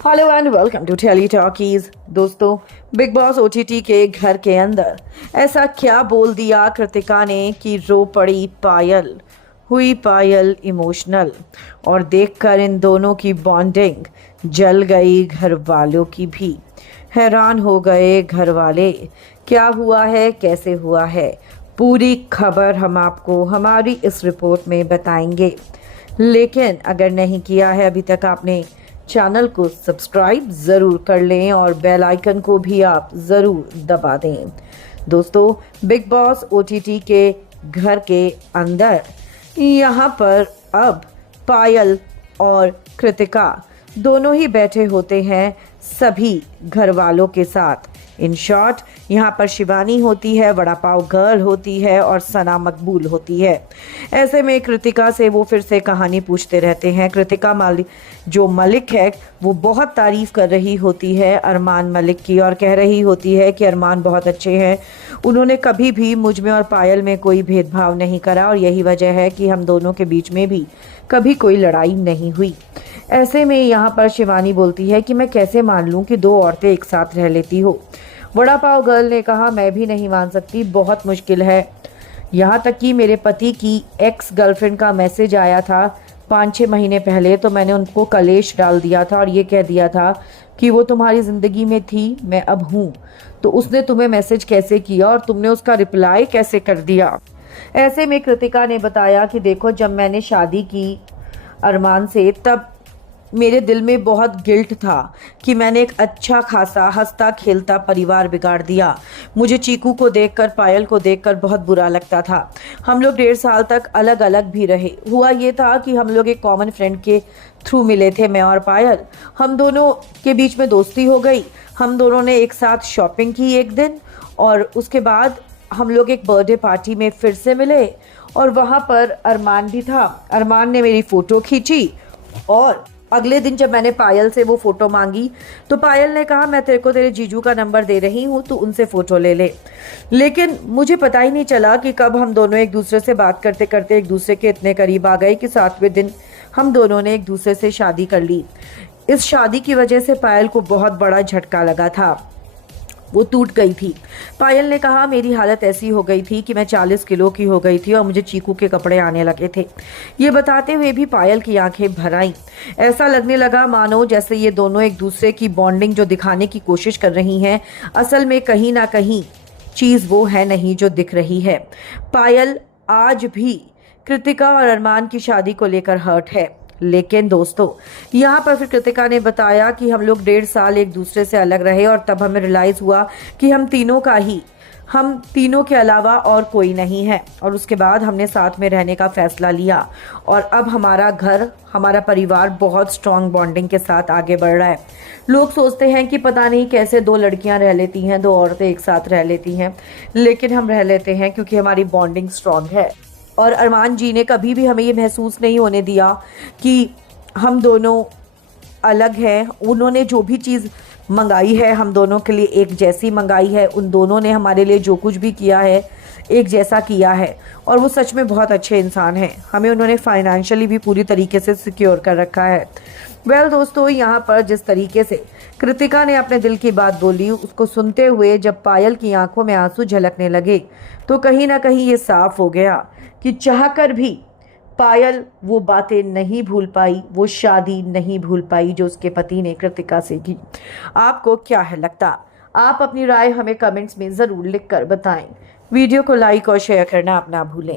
Hello and welcome to Tele Talkies. दोस्तों, Bigg Boss OTT के घर के अंदर ऐसा क्या बोल दिया कृतिका ने कि रो पड़ी पायल। हुई पायल इमोशनल और देखकर इन दोनों की बॉन्डिंग जल गई घर वालों की भी। हैरान हो गए घर वाले, क्या हुआ है, कैसे हुआ है, पूरी खबर हम आपको हमारी इस रिपोर्ट में बताएंगे। लेकिन अगर नहीं किया है अभी तक आपने, चैनल को सब्सक्राइब ज़रूर कर लें और बेल आइकन को भी आप ज़रूर दबा दें। दोस्तों, बिग बॉस ओटीटी के घर के अंदर यहाँ पर अब पायल और कृतिका दोनों ही बैठे होते हैं सभी घर वालों के साथ। इन शॉर्ट, यहाँ पर शिवानी होती है, वड़ा पाव गर्ल होती है और सना मकबूल होती है। ऐसे में कृतिका से वो फिर से कहानी पूछते रहते हैं। कृतिका जो मलिक है वो बहुत तारीफ कर रही होती है अरमान मलिक की और कह रही होती है कि अरमान बहुत अच्छे हैं, उन्होंने कभी भी मुझ में और पायल में कोई भेदभाव नहीं करा और यही वजह है कि हम दोनों के बीच में भी कभी कोई लड़ाई नहीं हुई। ऐसे में यहाँ पर शिवानी बोलती है कि मैं कैसे मान लूँ कि दो औरतें एक साथ रह लेती हो। वड़ा पाव गर्ल ने कहा, मैं भी नहीं मान सकती, बहुत मुश्किल है। यहाँ तक कि मेरे पति की एक्स गर्लफ्रेंड का मैसेज आया था 5-6 महीने पहले, तो मैंने उनको कलेश डाल दिया था और ये कह दिया था कि वो तुम्हारी ज़िंदगी में थी, मैं अब हूँ। तो उसने तुम्हें मैसेज कैसे किया और तुमने उसका रिप्लाई कैसे कर दिया। ऐसे में कृतिका ने बताया कि देखो, जब मैंने शादी की अरमान से तब मेरे दिल में बहुत गिल्ट था कि मैंने एक अच्छा खासा हंसता खेलता परिवार बिगाड़ दिया। मुझे चीकू को देखकर, पायल को देखकर बहुत बुरा लगता था। हम लोग 1.5 साल तक अलग अलग भी रहे। हुआ ये था कि हम लोग एक कॉमन फ्रेंड के थ्रू मिले थे, मैं और पायल। हम दोनों के बीच में दोस्ती हो गई। हम दोनों ने एक साथ शॉपिंग की एक दिन और उसके बाद हम लोग एक बर्थडे पार्टी में फिर से मिले और वहाँ पर अरमान भी था। अरमान ने मेरी फ़ोटो खींची और अगले दिन जब मैंने पायल से वो फ़ोटो मांगी तो पायल ने कहा, मैं तेरे को तेरे जीजू का नंबर दे रही हूँ, तू उनसे फ़ोटो ले ले। लेकिन मुझे पता ही नहीं चला कि कब हम दोनों एक दूसरे से बात करते करते एक दूसरे के इतने करीब आ गए कि 7वें दिन हम दोनों ने एक दूसरे से शादी कर ली। इस शादी की वजह से पायल को बहुत बड़ा झटका लगा था, वो टूट गई थी। पायल ने कहा, मेरी हालत ऐसी हो गई थी कि मैं 40 किलो की हो गई थी और मुझे चीकू के कपड़े आने लगे थे। ये बताते हुए भी पायल की आंखें भर आईं। ऐसा लगने लगा मानो जैसे ये दोनों एक दूसरे की बॉन्डिंग जो दिखाने की कोशिश कर रही हैं, असल में कहीं ना कहीं चीज़ वो है नहीं जो दिख रही है। पायल आज भी कृतिका और अरमान की शादी को लेकर हर्ट है। लेकिन दोस्तों, यहाँ पर फिर कृतिका ने बताया कि हम लोग 1.5 साल एक दूसरे से अलग रहे और तब हमें रियलाइज़ हुआ कि हम तीनों के अलावा और कोई नहीं है और उसके बाद हमने साथ में रहने का फैसला लिया और अब हमारा घर, हमारा परिवार बहुत स्ट्रॉन्ग बॉन्डिंग के साथ आगे बढ़ रहा है। लोग सोचते हैं कि पता नहीं कैसे दो लड़कियां रह लेती हैं, दो औरतें एक साथ रह लेती हैं, लेकिन हम रह लेते हैं क्योंकि हमारी बॉन्डिंग स्ट्रॉन्ग है। और अरमान जी ने कभी भी हमें ये महसूस नहीं होने दिया कि हम दोनों अलग हैं। उन्होंने जो भी चीज़ मंगाई है हम दोनों के लिए एक जैसी मंगाई है। उन दोनों ने हमारे लिए जो कुछ भी किया है एक जैसा किया है और वो सच में बहुत अच्छे इंसान हैं। हमें उन्होंने फाइनेंशियली भी पूरी तरीके से सिक्योर कर रखा है। दोस्तों, यहाँ पर जिस तरीके से कृतिका ने अपने दिल की बात बोली, उसको सुनते हुए जब पायल की आंखों में आंसू झलकने लगे तो कहीं ना कहीं ये साफ हो गया कि चाहकर भी पायल वो बातें नहीं भूल पाई, वो शादी नहीं भूल पाई जो उसके पति ने कृतिका से की। आपको क्या है लगता? आप अपनी राय हमें कमेंट्स में ज़रूर लिखकर बताएं। वीडियो को लाइक और शेयर करना आप ना भूलें।